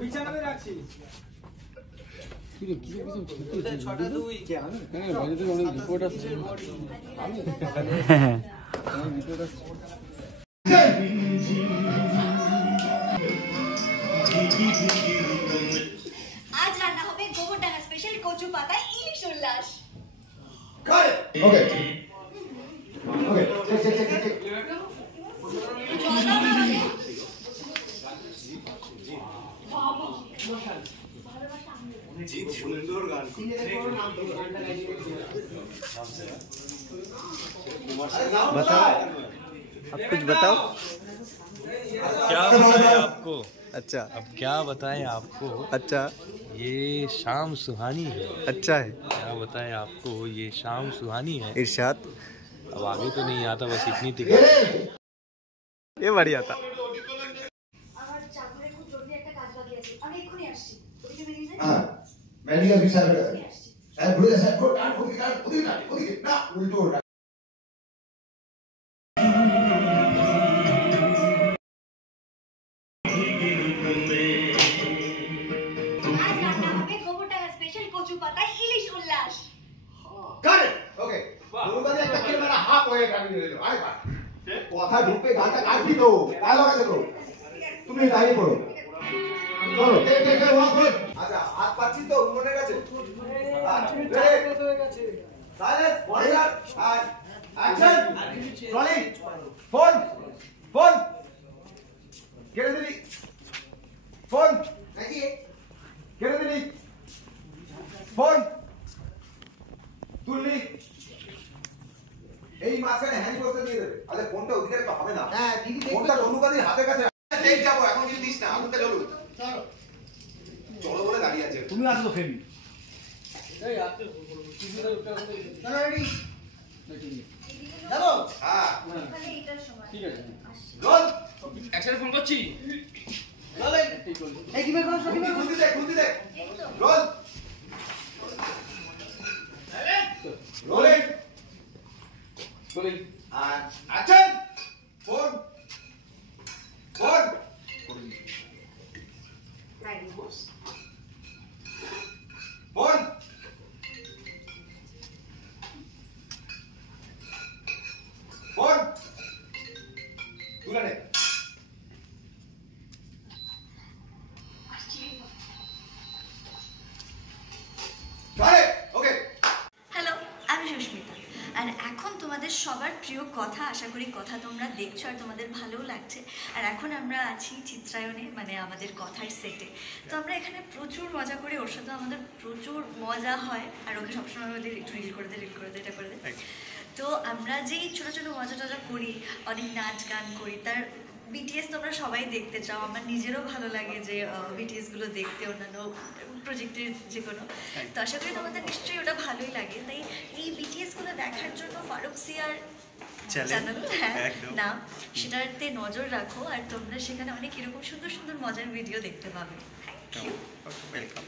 বিছানাতে রাখছি। আজ রান্না হবে গোবরডাঙ্গা স্পেশাল কচু পাতায় ইলিশ উল্লাস। ওকে সুন্দর গান बताओ, आप कुछ बताओ। क्या बताएं आपको? अच्छा, अब क्या बताएं आपको? अच्छा, ये शाम सुहानी है। अच्छा है। क्या बताएं आपको, ये शाम सुहानी है। इरशाद। अब आगे तो नहीं आता, बस इतनी थी। ये बढ़िया था। আমার চাকরে খুব জরুরি একটা কাজ বাকি আছে, আমি এক্ষুনি আসছি। ওদিকে বেরিয়ে যাই। হ্যাঁ মেডিকেল অফিসার এক্ষুনি আসছি। স্যার ঘুরে স্যার ওদিকে না উল্টো আজ রান্না হবে গোবরডাঙ্গা স্পেশাল কচু পাতায় ইলিশ উল্লাস। কারেক্ট ওকে দুর্গা দিয়ে একটা কিরমানা হাফ হয়ে গাড়ি নিয়ে এলো আরে বাহ কথা ঢুকে গালটা কাটবি তো ডায়লগ আছে তো তুমি দাঁড়িয়ে পড়ো চলো টেক ওয়ান গুড আচ্ছা হাত পাচ্ছি তো মনে গেছে সাইলেন্স বডিগার আর অ্যাকশন রোলিং ফোন ফোন কেড়ে দিলি ফোন নাকি কেড়ে দিলি ফোন তুললি এই মাঝখানে হ্যান্ড পোস্টার দিয়ে দেবে আরে ফোনটা ওদিকে তো হবে না হ্যাঁ দিদি ফোনটা অনুকাদের হাতে কাছে দেখ যাবো এখন কিছু দিস না আগুনটা জ্বলুক চলো চলো বলে দাঁড়িয়ে আছে তুমি আসো তো ফেমি এই আসো চলো রেডি যাবো হ্যাঁ তাহলে এটার সময় ঠিক আছে রোল একসাথে ফোন করছি। রোল এই কি বের করো সব খুলতে দে রোল রোলিং রোলিং আর অ্যাকশন ফোন ফোন রাইট বস। ফোন ফোন তুলে নে ওকে হ্যালো, আমি সুস্মিতা। আর এখন তোমাদের সবার প্রিয় কথা, আশা করি কথা তোমরা দেখছো আর তোমাদের ভালোও লাগছে। আর এখন আমরা আছি চিত্রায়নে, মানে আমাদের কথার সেটে। তো আমরা এখানে প্রচুর মজা করি, ওর সাথে আমাদের প্রচুর মজা হয়। আর ওকে সবসময় আমাদের একটু রিল করে দে, এটা করে দে। তো আমরা যেই ছোটো ছোটো মজা টজা করি, অনেক নাচ গান করি, তার বিটিএস তোমরা সবাই দেখতে চাও। আমার নিজেরও ভালো লাগে যে বিটিএসগুলো দেখতে, অন্যান্য প্রজেক্টের যে কোনো। তো আশা করি তোমাদের নিশ্চয়ই ওটা ভালোই লাগে। তাই এই বিটিএসগুলো দেখার জন্য ফারুক সিয়ার চ্যানেল নাম, সেটাতে নজর রাখো। আর তোমরা সেখানে অনেক এরকম সুন্দর সুন্দর মজার ভিডিও দেখতে পাবে। Thank you, welcome.